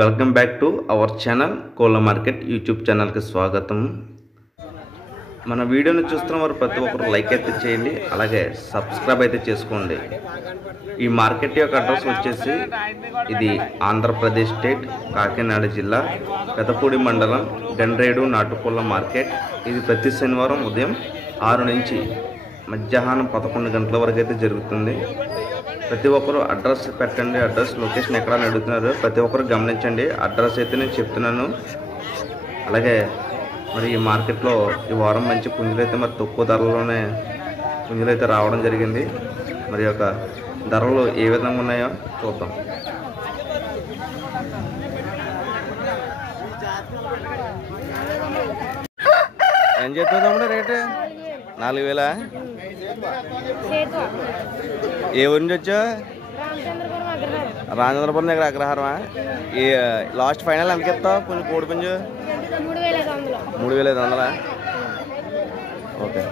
Welcome back to our channel కోళ్ళ market YouTube ఛానల్కి స్వాగతం. మన వీడియోని చూస్తున్న వారు ప్రతి ఒక్కరు లైక్ అయితే చేయండి, అలాగే సబ్స్క్రైబ్ అయితే చేసుకోండి. ఈ మార్కెట్ యొక్క అడ్రస్ వచ్చేసి ఇది ఆంధ్రప్రదేశ్ స్టేట్ కాకినాడ జిల్లా పెదపూడి మండలం గండ్రేడు నాటుకోళ్ళ మార్కెట్. ఇది ప్రతి శనివారం ఉదయం 6 నుంచి మధ్యాహ్నం 11 గంటల వరకు అయితే జరుగుతుంది. ప్రతి ఒక్కరు అడ్రస్ పెట్టండి, అడ్రస్ లొకేషన్ ఎక్కడ అని అడుగుతున్నారు. ప్రతి ఒక్కరు గమనించండి, అడ్రస్ అయితే నేను చెప్తున్నాను. అలాగే మరి ఈ మార్కెట్లో ఈ వారం మంచి పుంజులు అయితే మరి తక్కువ ధరలోనే పుంజులు అయితే రావడం జరిగింది. మరి యొక్క ధరలు ఏ విధంగా ఉన్నాయో చూద్దాం. ఏం చెప్తుందా రేటు? 4000. ఏ ఊరి నుంచి వచ్చా? రాజేంద్రపురం దగ్గర అగ్రహారమా? ఈ లాస్ట్ ఫైనల్ ఎంతకి ఇస్తావు పుంజు? కోడి పుంజు 3500. ఓకే.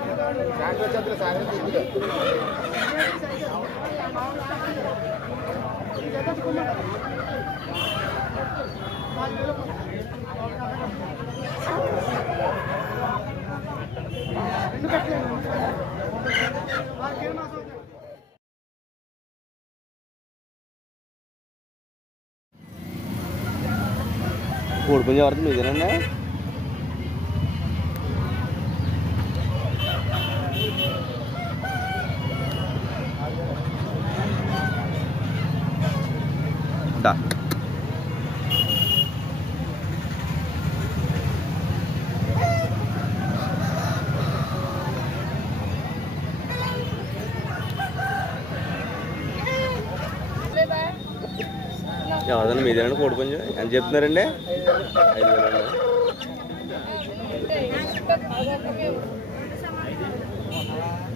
కోడి పుంజు ఎవరిది? మీదేనండి? ఎవరిదండి? మీదేనండి కోడి పుంజు? ఎంత చెప్తున్నారండి? 5000 అండి.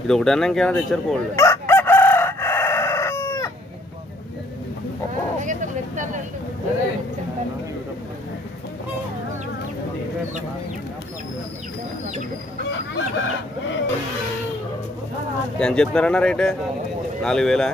ఇది ఒకటన్నా ఇంకేమైనా తెచ్చారు కోళ్ళు? ఎంత చెప్తున్నారన్నా రేటు? 4000.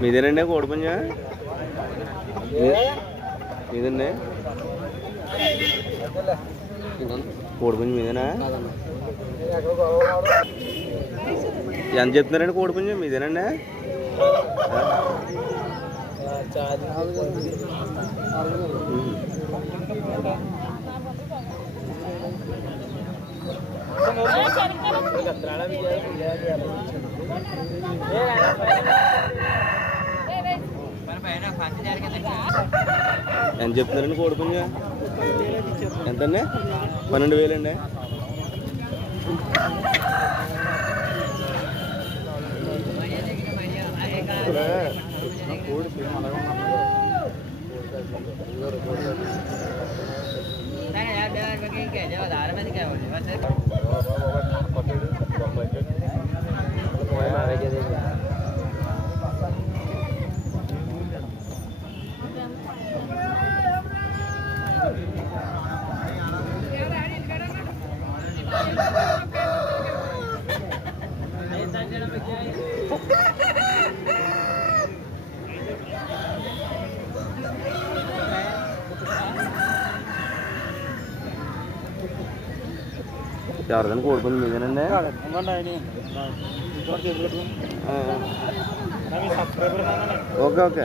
మీదేనండి కోడి పుంజ? మీదండి కోడి పుంజు? మీదేనా? ఎంత చెప్తున్నారండి కోడి పుంజు? మీదేనండి? ఎంత చెప్తున్నారండి కోడి పుంజు? ఎంతండి? 12,000 అండి. ఎవరిదని కోడి పుంజు? మీదేనండి? Okay okay.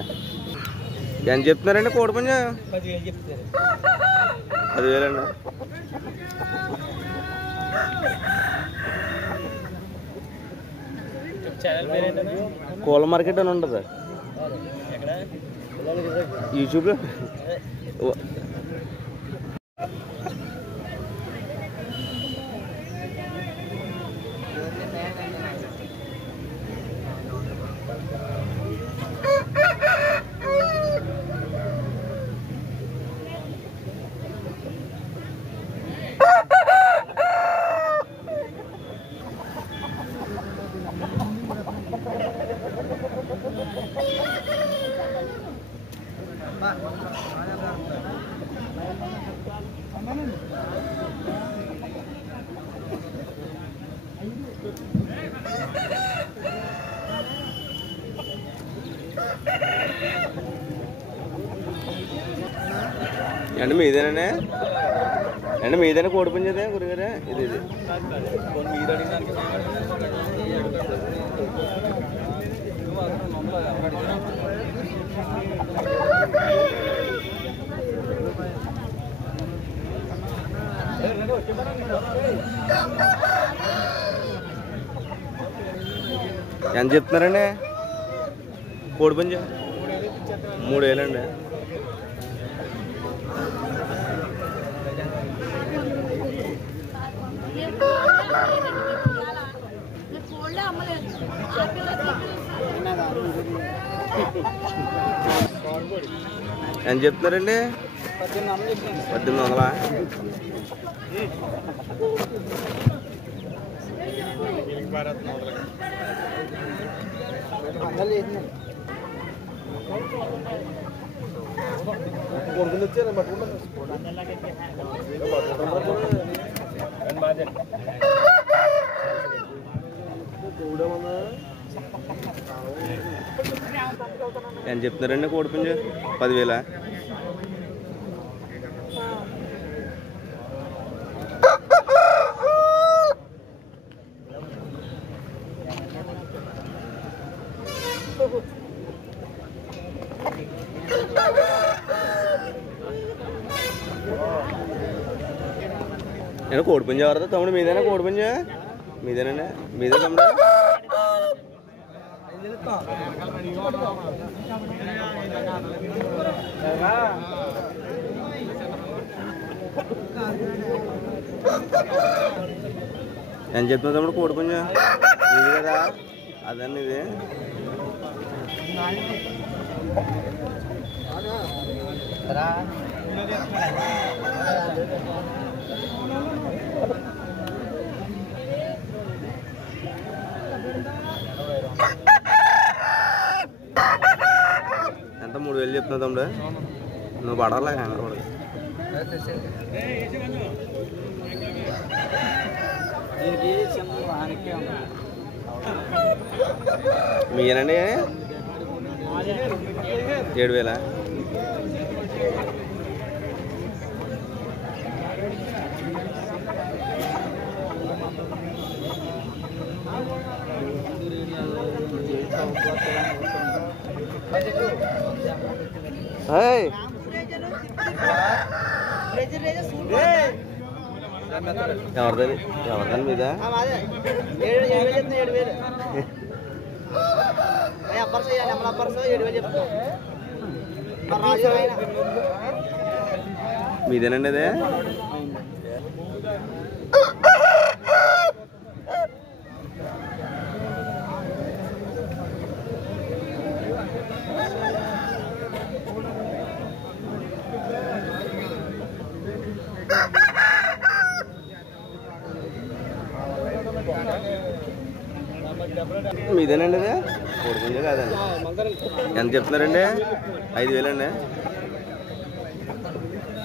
ఎంత చెప్తున్నారండి కోడి పుంజు? 10,000 అండి. కోళ్ళ మార్కెట్ అని ఉంటుంది యూట్యూబ్లో. అంటే మీదేనండి అంటే మీదైనా కోడిపుంజదే గురుగారే ఇది ఇది ఎంత చెప్తున్నారండి కోడిపుంజ 3000 అండి. ఎంత చెప్తున్నారండి 1800. ఎంత చెప్తున్నారండి కోడిపుంజ 10,000. నేను కోడిపుంజ ఎవరిదా తమ్ముడు? మీదేనా కోడిపుంజ? మీదేనండి? మీదే తమ్ముడు? ఎంత చెప్తున్నా తమ్ముడు కోడిపుంజ? ఇది కదా అదండి ఇది. ఎంత 3000 చెప్తున్నావు తమ్ముడు? నువ్వు పడాలా హ్యాంగర్ పడదు. మీరేనండి 7,000. ఎవరిదని ఎవరిదని మీద మీదేనండి అదే? మీదేనండి అదే? కోడిపుంజ కాదండి. ఎంత చెప్తున్నారండి? 5,000 అండి.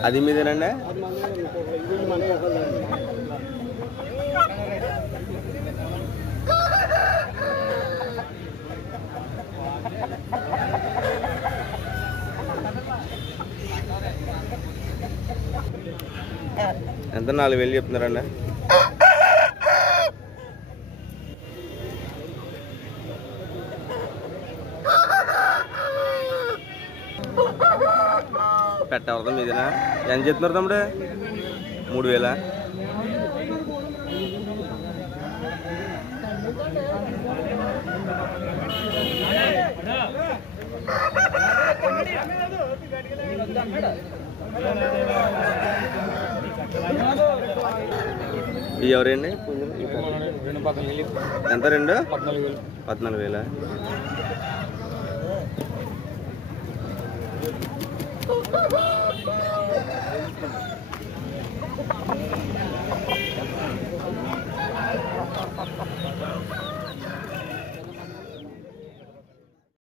అది మీదేనండి? ఎంత 4,000 చెప్తున్నారండి? పెట్ట ఎవరిదా మీదేనా? ఎంత చెప్తున్నారు తమ్ముడు? 3,000. ఇవి ఎవరండి? ఎంత? 2? 14,000.